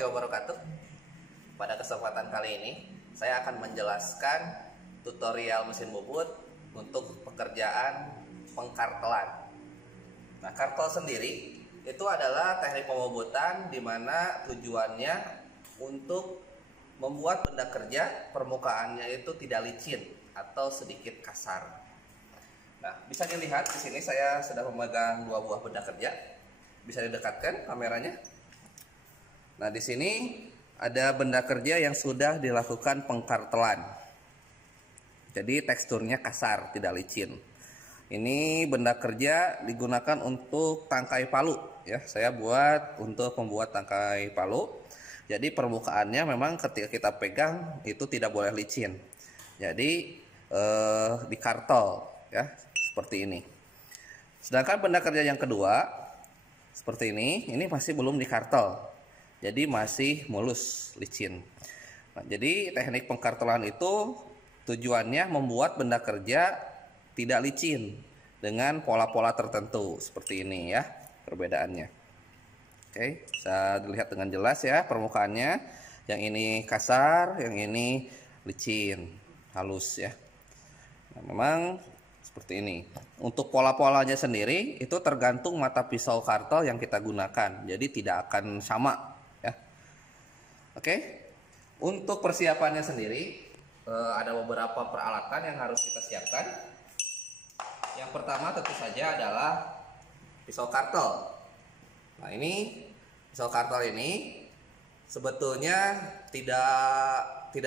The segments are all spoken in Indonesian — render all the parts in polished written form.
warahmatullahi wabarakatuh. Pada kesempatan kali ini saya akan menjelaskan tutorial mesin bubut untuk pekerjaan pengkartelan. Nah, kartel sendiri itu adalah teknik pembubutan di mana tujuannya untuk membuat benda kerja permukaannya itu tidak licin atau sedikit kasar. Nah, bisa dilihat di sini saya sudah memegang dua buah benda kerja. Bisa didekatkan kameranya. Nah, di sini ada benda kerja yang sudah dilakukan pengkartelan. Jadi teksturnya kasar, tidak licin. Ini benda kerja digunakan untuk tangkai palu ya. Saya buat untuk membuat tangkai palu. Jadi permukaannya memang ketika kita pegang itu tidak boleh licin. Jadi dikartel ya, seperti ini. Sedangkan benda kerja yang kedua seperti ini masih belum dikartel. Jadi masih mulus, licin. Nah, jadi teknik pengkartelan itu tujuannya membuat benda kerja tidak licin dengan pola-pola tertentu seperti ini ya, perbedaannya. Oke, bisa dilihat dengan jelas ya permukaannya. Yang ini kasar, yang ini licin, halus ya. Nah, memang seperti ini. Untuk pola-polanya sendiri itu tergantung mata pisau kartel yang kita gunakan. Jadi tidak akan sama ya. Oke. Untuk persiapannya sendiri ada beberapa peralatan yang harus kita siapkan. Yang pertama tentu saja adalah pisau kartel. Nah, ini pisau kartel ini sebetulnya tidak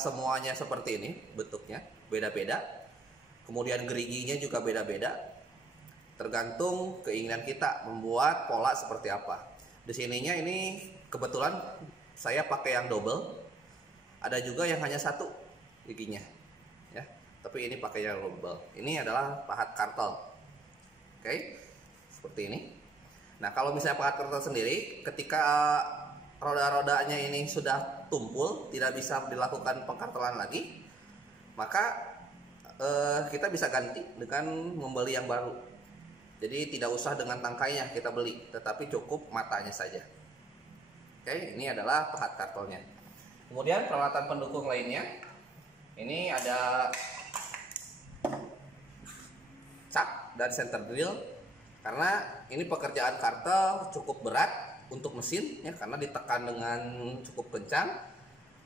semuanya seperti ini bentuknya, beda-beda. Kemudian geriginya juga beda-beda. Tergantung keinginan kita membuat pola seperti apa. Di sininya ini kebetulan saya pakai yang double. Ada juga yang hanya satu giginya, ya. Tapi ini pakai yang double. Ini adalah pahat kartel. Oke, seperti ini. Nah, kalau misalnya pahat kartel sendiri, ketika roda-rodanya ini sudah tumpul, tidak bisa dilakukan pengkartelan lagi, maka kita bisa ganti dengan membeli yang baru. Jadi tidak usah dengan tangkainya kita beli, tetapi cukup matanya saja. Oke, ini adalah pahat kartelnya. Kemudian peralatan pendukung lainnya, ini ada cak dan center drill. Karena ini pekerjaan kartel cukup berat untuk mesin ya, karena ditekan dengan cukup kencang,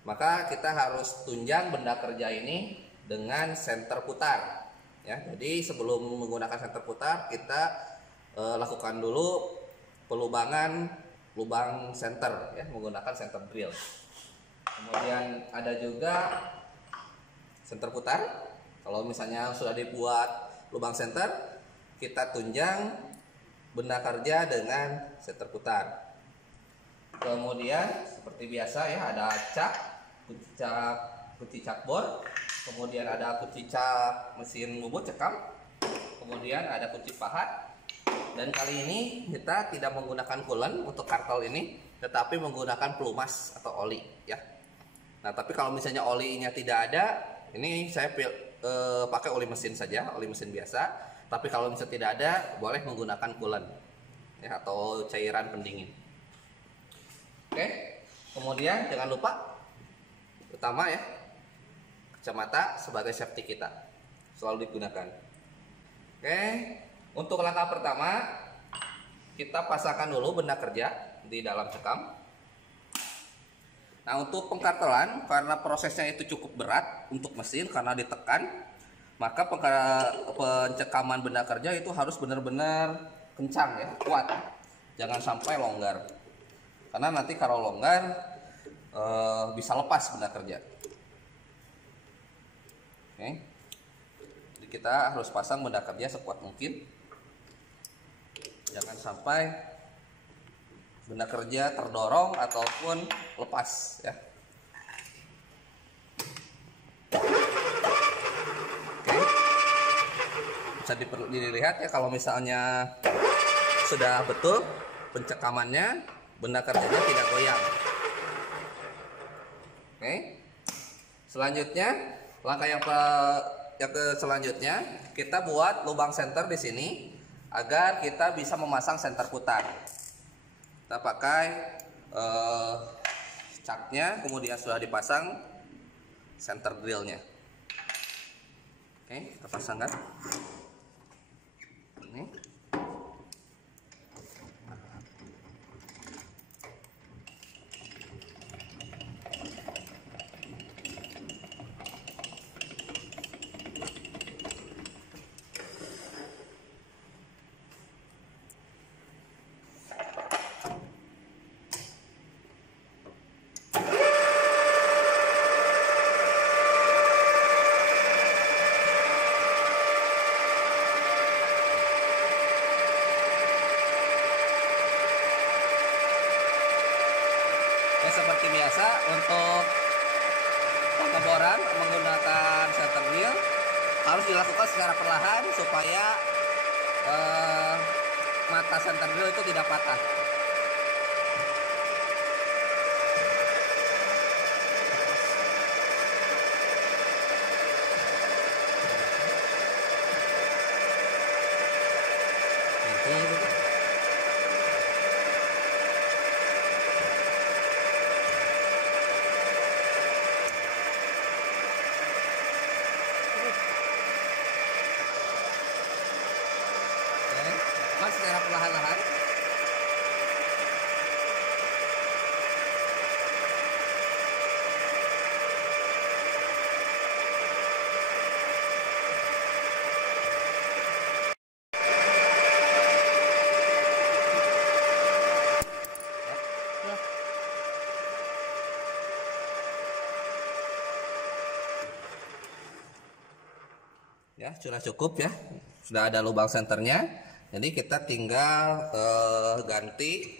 maka kita harus tunjang benda kerja ini dengan senter putar ya. Jadi sebelum menggunakan senter putar kita lakukan dulu pelubangan lubang senter ya, menggunakan senter drill. Kemudian ada juga senter putar. Kalau misalnya sudah dibuat lubang senter, kita tunjang benda kerja dengan senter putar. Kemudian seperti biasa ya, ada cak, kunci cakbor. Kemudian ada kunci cak mesin bubut cekam. Kemudian ada kunci pahat. Dan kali ini kita tidak menggunakan coolant untuk kartel ini, tetapi menggunakan pelumas atau oli ya. Nah, tapi kalau misalnya olinya tidak ada, ini saya pakai oli mesin saja, oli mesin biasa. Tapi kalau misalnya tidak ada, boleh menggunakan coolant ya, atau cairan pendingin. Oke. Kemudian jangan lupa utama ya, kacamata sebagai safety kita selalu digunakan. Oke, untuk langkah pertama kita pasangkan dulu benda kerja di dalam cekam. Nah, untuk pengkartelan karena prosesnya itu cukup berat untuk mesin karena ditekan, maka pencekaman benda kerja itu harus benar-benar kencang ya, kuat. Jangan sampai longgar. Karena nanti kalau longgar bisa lepas benda kerja. Oke. Jadi kita harus pasang benda kerja sekuat mungkin. Jangan sampai benda kerja terdorong ataupun lepas ya. Oke. Bisa dilihat ya, kalau misalnya sudah betul pencekamannya, benda kerjanya tidak goyang. Oke. Selanjutnya langkah yang selanjutnya kita buat lubang senter di sini agar kita bisa memasang senter putar. Kita pakai caknya, kemudian sudah dipasang center drillnya. Oke, kita pasangkan ini. Seperti biasa untuk pengeboran menggunakan center drill harus dilakukan secara perlahan supaya mata center drill itu tidak patah. Secara perlahan-lahan. Ya, sudah cukup ya. Sudah ada lubang senternya. Jadi kita tinggal ganti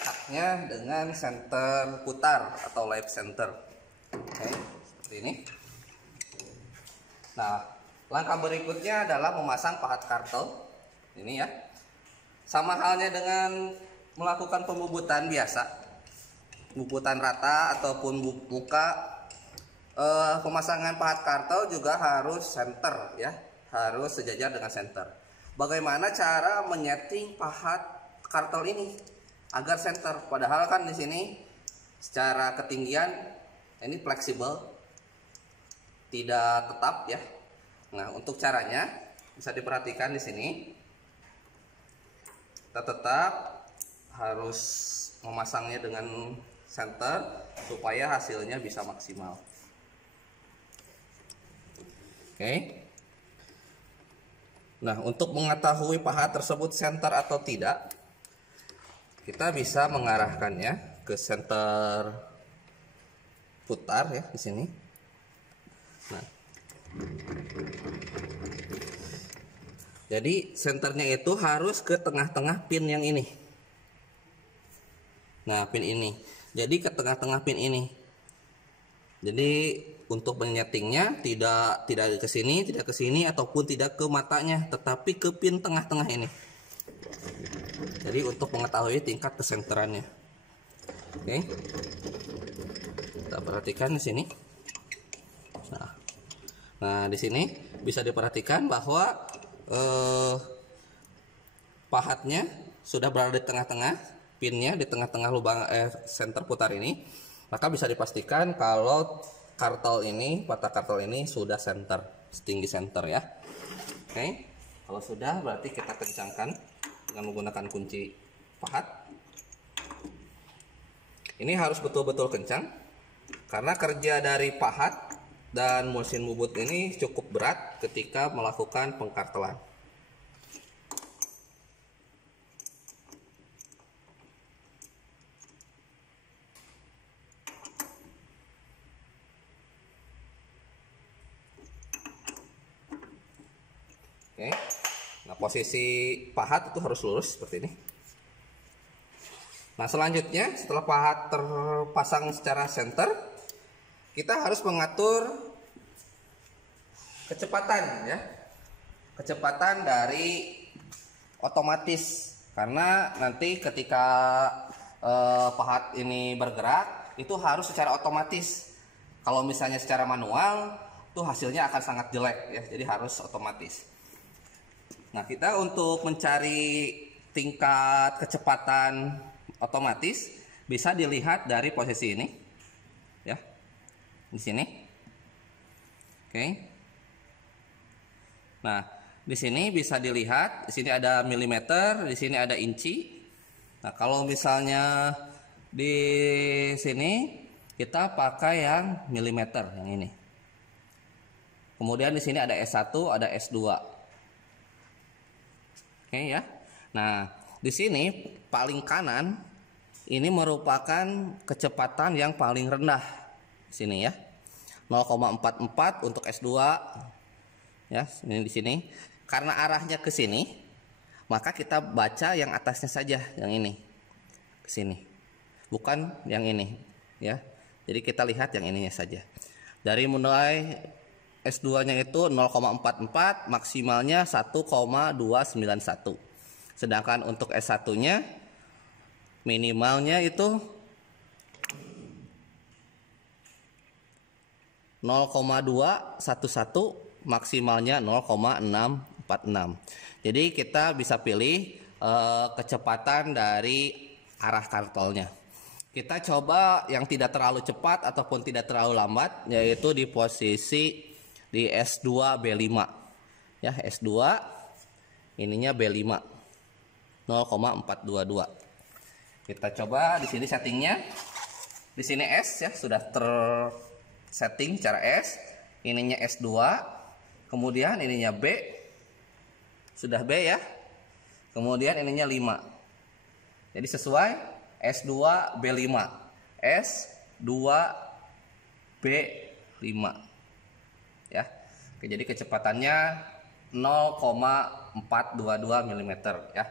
caknya dengan center putar atau live center. Oke, seperti ini. Nah, langkah berikutnya adalah memasang pahat kartel. Ini ya. Sama halnya dengan melakukan pembubutan biasa. Bubutan rata ataupun buka. Pemasangan pahat kartel juga harus center ya. Harus sejajar dengan center. Bagaimana cara menyeting pahat kartel ini agar center? Padahal kan di sini secara ketinggian ini fleksibel, tidak tetap ya. Nah, untuk caranya bisa diperhatikan di sini. Kita tetap harus memasangnya dengan center supaya hasilnya bisa maksimal. Oke. Nah, untuk mengetahui pahat tersebut center atau tidak, kita bisa mengarahkannya ke center putar ya di sini. Nah, jadi senternya itu harus ke tengah-tengah pin yang ini. Nah, pin ini. Jadi ke tengah-tengah pin ini. Jadi untuk menyetingnya tidak ke sini, tidak ke sini ataupun tidak ke matanya, tetapi ke pin tengah-tengah ini. Jadi untuk mengetahui tingkat kesenterannya. Oke. Kita perhatikan di sini. Nah, di sini bisa diperhatikan bahwa pahatnya sudah berada di tengah-tengah, pinnya di tengah-tengah lubang senter putar ini. Maka bisa dipastikan kalau kartel ini, patah kartel ini sudah center, setinggi center ya. Oke, kalau sudah berarti kita kencangkan dengan menggunakan kunci pahat. Ini harus betul-betul kencang karena kerja dari pahat dan mesin bubut ini cukup berat ketika melakukan pengkartelan. Oke. Nah, posisi pahat itu harus lurus seperti ini. Nah, selanjutnya setelah pahat terpasang secara center, kita harus mengatur kecepatan ya. Kecepatan dari otomatis, karena nanti ketika pahat ini bergerak itu harus secara otomatis. Kalau misalnya secara manual itu hasilnya akan sangat jelek ya. Jadi harus otomatis. Nah, kita untuk mencari tingkat kecepatan otomatis bisa dilihat dari posisi ini, ya, di sini. Oke. Nah, di sini bisa dilihat, di sini ada milimeter, di sini ada inci. Nah, kalau misalnya di sini kita pakai yang milimeter, yang ini. Kemudian di sini ada S1, ada S2. Oke ya. Nah, di sini paling kanan ini merupakan kecepatan yang paling rendah. Di sini ya. 0,44 untuk S2. Ya, ini di sini. Karena arahnya ke sini, maka kita baca yang atasnya saja, yang ini. Ke sini. Bukan yang ini, ya. Jadi kita lihat yang ininya saja. Dari mulai S2-nya itu 0,44, maksimalnya 1,291. Sedangkan untuk S1-nya minimalnya itu 0,211, maksimalnya 0,646. Jadi kita bisa pilih kecepatan dari arah kartolnya. Kita coba yang tidak terlalu cepat ataupun tidak terlalu lambat, yaitu di posisi di S2 B5. Ya, S2 ininya B5. 0,422. Kita coba di sini settingnya. Di sini S ya, sudah tersetting secara S. Ininya S2. Kemudian ininya B. Sudah B ya. Kemudian ininya 5. Jadi sesuai S2 B5, S2 B5, ya. Oke, jadi kecepatannya 0,422 mm, ya.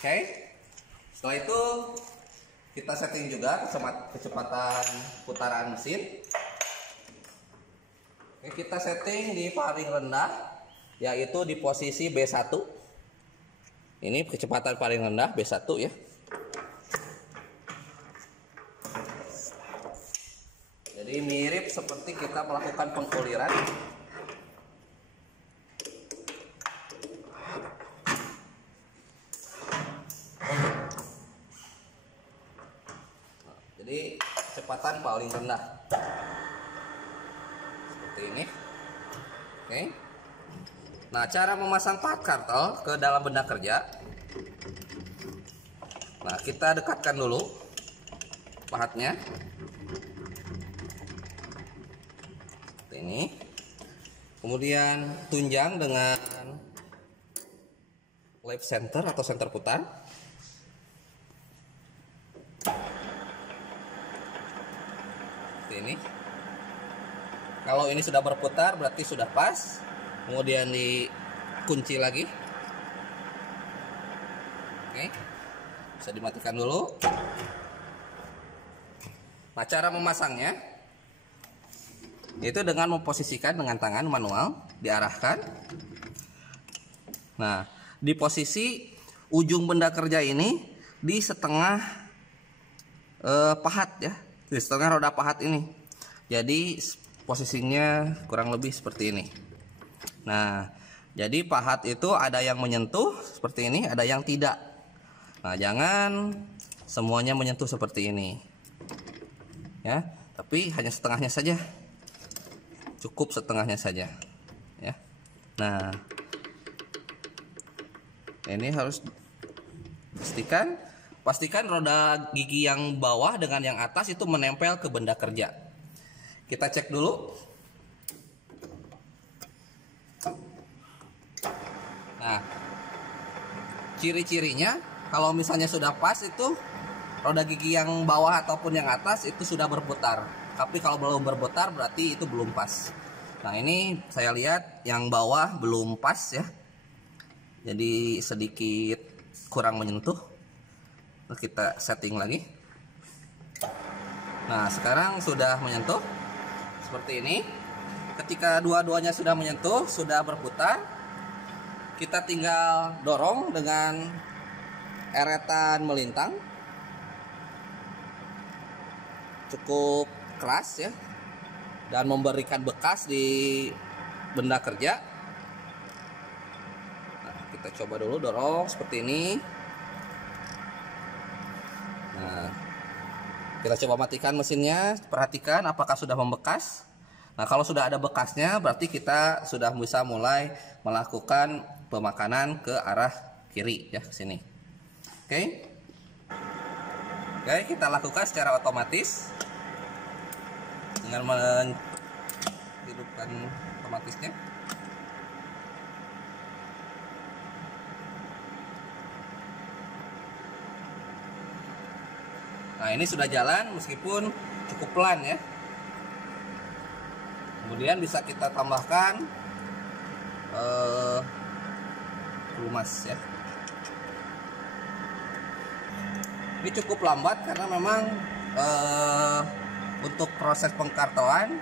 Oke, setelah itu kita setting juga kecepatan putaran mesin. Oke, kita setting di paling rendah, yaitu di posisi B1. Ini kecepatan paling rendah B1 ya. Jadi mirip seperti kita melakukan pengkuliran. Jadi kecepatan paling rendah seperti ini. Oke. Nah, cara memasang pahat kartol ke dalam benda kerja. Nah, kita dekatkan dulu pahatnya. Ini, kemudian tunjang dengan lap center atau center putar. Seperti ini. Kalau ini sudah berputar berarti sudah pas. Kemudian dikunci lagi. Oke, bisa dimatikan dulu. Nah, cara memasangnya itu dengan memposisikan dengan tangan manual, diarahkan. Nah, di posisi ujung benda kerja ini di setengah pahat ya, di setengah roda pahat ini. Jadi posisinya kurang lebih seperti ini. Nah, jadi pahat itu ada yang menyentuh seperti ini, ada yang tidak. Nah, jangan semuanya menyentuh seperti ini, ya. Tapi hanya setengahnya saja. Cukup setengahnya saja, ya. Nah, ini harus pastikan roda gigi yang bawah dengan yang atas itu menempel ke benda kerja. Kita cek dulu. Nah, ciri-cirinya kalau misalnya sudah pas itu roda gigi yang bawah ataupun yang atas itu sudah berputar. Tapi kalau belum berputar berarti itu belum pas. Nah, ini saya lihat yang bawah belum pas ya. Jadi sedikit kurang menyentuh. Terus kita setting lagi. Nah, sekarang sudah menyentuh. Seperti ini. Ketika dua-duanya sudah menyentuh, sudah berputar, kita tinggal dorong dengan eretan melintang. Cukup keras ya, dan memberikan bekas di benda kerja. Nah, kita coba dulu dorong seperti ini. Nah, kita coba matikan mesinnya, perhatikan apakah sudah membekas. Nah, kalau sudah ada bekasnya berarti kita sudah bisa mulai melakukan pemakanan ke arah kiri ya, ke sini. Oke. Oke, kita lakukan secara otomatis dengan menghidupkan otomatisnya. Nah, ini sudah jalan meskipun cukup pelan ya. Kemudian bisa kita tambahkan pelumas ya. Ini cukup lambat karena memang untuk proses pengkartelan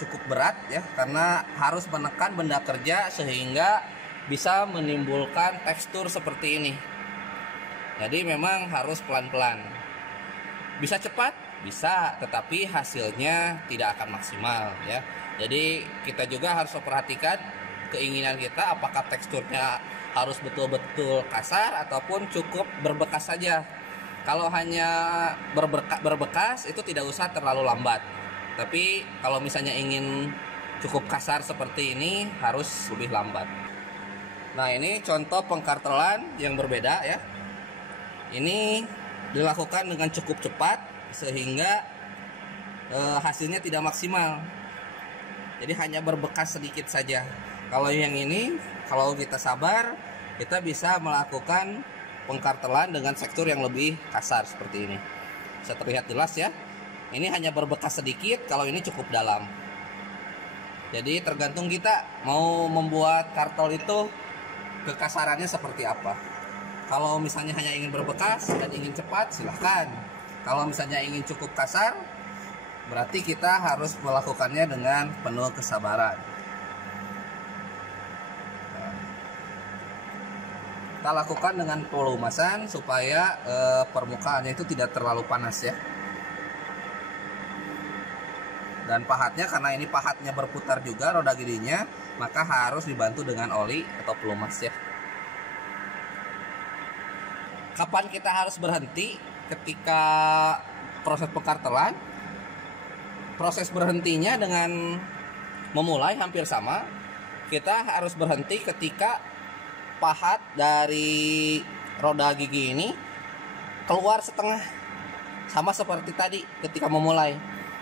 cukup berat ya, karena harus menekan benda kerja sehingga bisa menimbulkan tekstur seperti ini. Jadi memang harus pelan-pelan. Bisa cepat, bisa, tetapi hasilnya tidak akan maksimal ya. Jadi kita juga harus memperhatikan keinginan kita, apakah teksturnya harus betul-betul kasar ataupun cukup berbekas saja. Kalau hanya berbekas itu tidak usah terlalu lambat. Tapi kalau misalnya ingin cukup kasar seperti ini harus lebih lambat. Nah, ini contoh pengkartelan yang berbeda ya. Ini dilakukan dengan cukup cepat sehingga hasilnya tidak maksimal. Jadi hanya berbekas sedikit saja. Kalau yang ini, kalau kita sabar, kita bisa melakukan pengkartelan dengan tekstur yang lebih kasar seperti ini. Bisa terlihat jelas ya. Ini hanya berbekas sedikit, kalau ini cukup dalam. Jadi tergantung kita mau membuat kartol itu kekasarannya seperti apa. Kalau misalnya hanya ingin berbekas dan ingin cepat, silahkan. Kalau misalnya ingin cukup kasar, berarti kita harus melakukannya dengan penuh kesabaran. Kita lakukan dengan pelumasan supaya permukaannya itu tidak terlalu panas ya. Dan pahatnya, karena ini pahatnya berputar juga roda giginya, maka harus dibantu dengan oli atau pelumas ya. Kapan kita harus berhenti ketika proses pengkartelan? Proses berhentinya dengan memulai hampir sama. Kita harus berhenti ketika pahat dari roda gigi ini keluar setengah. Sama seperti tadi ketika memulai.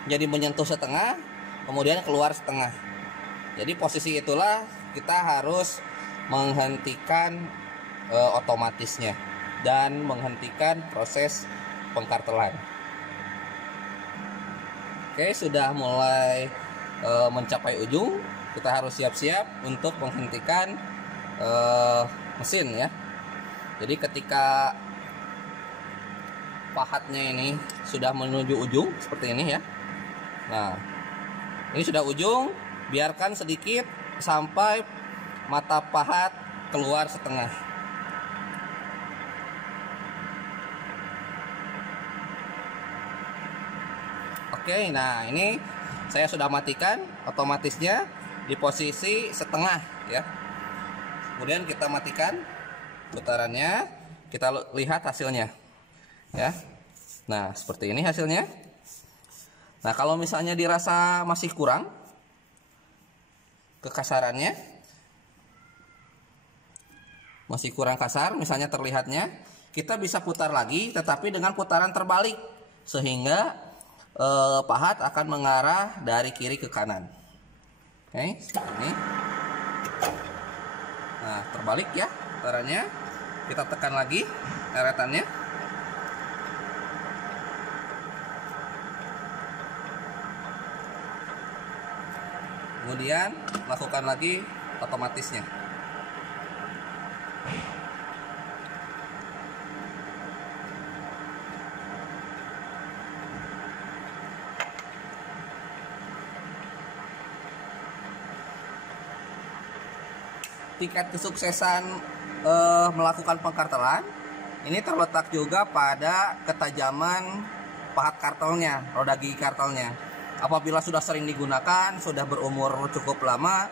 Jadi menyentuh setengah, kemudian keluar setengah. Jadi posisi itulah kita harus menghentikan otomatisnya dan menghentikan proses pengkartelan. Oke, sudah mulai mencapai ujung. Kita harus siap-siap untuk menghentikan mesin ya. Jadi ketika pahatnya ini sudah menuju ujung seperti ini ya. Nah, ini sudah ujung, biarkan sedikit sampai mata pahat keluar setengah. Oke, nah ini saya sudah matikan otomatisnya di posisi setengah ya. Kemudian kita matikan putarannya, kita lihat hasilnya ya. Nah, seperti ini hasilnya. Nah, kalau misalnya dirasa masih kurang kekasarannya, masih kurang kasar misalnya terlihatnya, kita bisa putar lagi tetapi dengan putaran terbalik sehingga pahat akan mengarah dari kiri ke kanan. Oke, seperti ini. Nah, terbalik ya putarannya. Kita tekan lagi eretannya. Kemudian lakukan lagi otomatisnya. Tingkat kesuksesan melakukan pengkartelan ini terletak juga pada ketajaman pahat kartelnya, roda gigi kartelnya. Apabila sudah sering digunakan, sudah berumur cukup lama,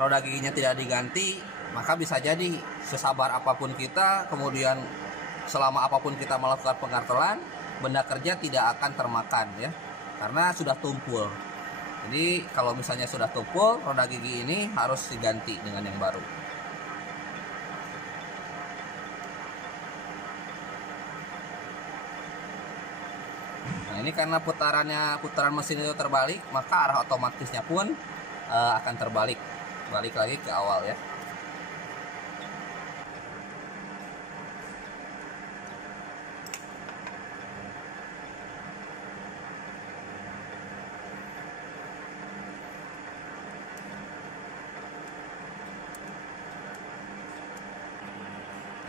roda giginya tidak diganti, maka bisa jadi sesabar apapun kita, kemudian selama apapun kita melakukan pengartelan, benda kerja tidak akan termakan ya, karena sudah tumpul. Jadi kalau misalnya sudah tumpul, roda gigi ini harus diganti dengan yang baru. Nah, ini karena putaran mesin itu terbalik, maka arah otomatisnya pun akan terbalik, balik lagi ke awal ya.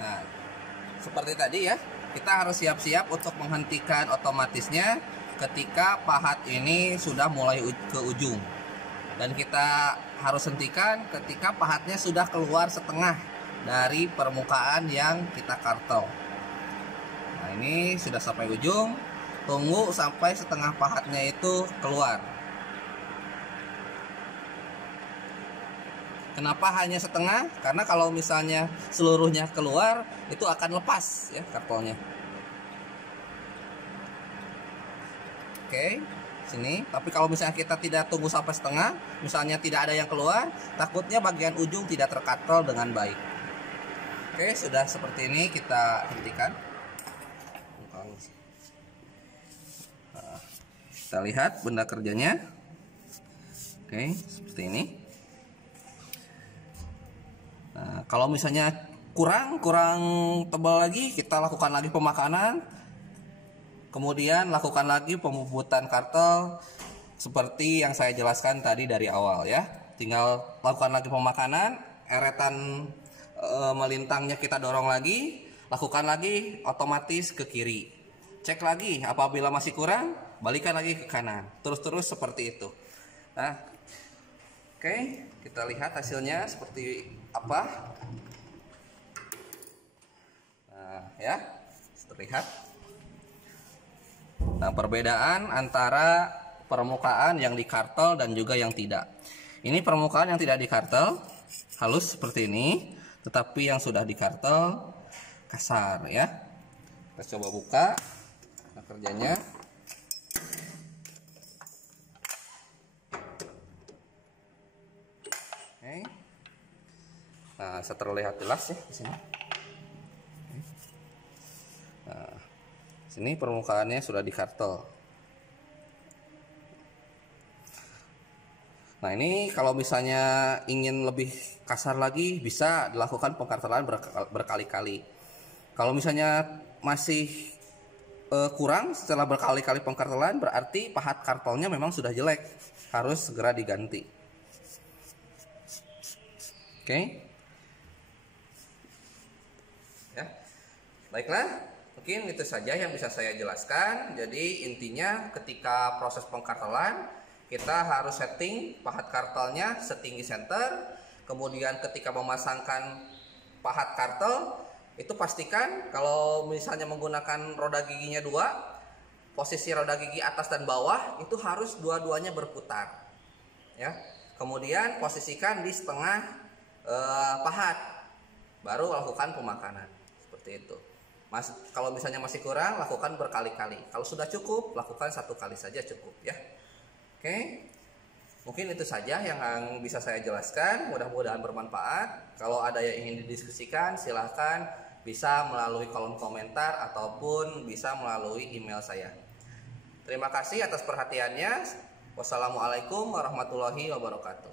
Nah, seperti tadi ya, kita harus siap-siap untuk menghentikan otomatisnya ketika pahat ini sudah mulai ke ujung. Dan kita harus hentikan ketika pahatnya sudah keluar setengah dari permukaan yang kita kartel. Nah, ini sudah sampai ujung, tunggu sampai setengah pahatnya itu keluar. Kenapa hanya setengah? Karena kalau misalnya seluruhnya keluar, itu akan lepas ya kartelnya. Oke, sini. Tapi kalau misalnya kita tidak tunggu sampai setengah, misalnya tidak ada yang keluar, takutnya bagian ujung tidak terkartel dengan baik. Oke, sudah seperti ini kita hentikan. Nah, kita lihat benda kerjanya. Oke, seperti ini. Nah, kalau misalnya kurang tebal lagi, kita lakukan lagi pemakanan, kemudian lakukan lagi pembubutan kartel seperti yang saya jelaskan tadi dari awal ya. Tinggal lakukan lagi pemakanan, eretan melintangnya kita dorong lagi, lakukan lagi otomatis ke kiri. Cek lagi, apabila masih kurang, balikan lagi ke kanan. Terus seperti itu. Nah, oke, kita lihat hasilnya seperti apa. Nah, ya, terlihat. Nah, perbedaan antara permukaan yang dikartel dan juga yang tidak. Ini permukaan yang tidak dikartel, halus seperti ini, tetapi yang sudah dikartel kasar ya. Kita coba buka kerjanya. Oke. Nah, terlihat jelas ya di sini. Nah, sini permukaannya sudah dikartel. Nah, ini kalau misalnya ingin lebih kasar lagi, bisa dilakukan pengkartelan berkali-kali. Kalau misalnya masih kurang setelah berkali-kali pengkartelan, berarti pahat kartelnya memang sudah jelek, harus segera diganti. Oke. Ya. Baiklah, mungkin itu saja yang bisa saya jelaskan. Jadi intinya ketika proses pengkartelan, kita harus setting pahat kartelnya setinggi center. Kemudian ketika memasangkan pahat kartel, itu pastikan kalau misalnya menggunakan roda giginya 2, posisi roda gigi atas dan bawah itu harus dua-duanya berputar ya. Kemudian posisikan di setengah pahat, baru lakukan pemakanan seperti itu. Kalau misalnya masih kurang, lakukan berkali-kali. Kalau sudah cukup, lakukan 1 kali saja cukup ya. Oke, mungkin itu saja yang bisa saya jelaskan. Mudah-mudahan bermanfaat. Kalau ada yang ingin didiskusikan, silahkan bisa melalui kolom komentar ataupun bisa melalui email saya. Terima kasih atas perhatiannya. Wassalamualaikum warahmatullahi wabarakatuh.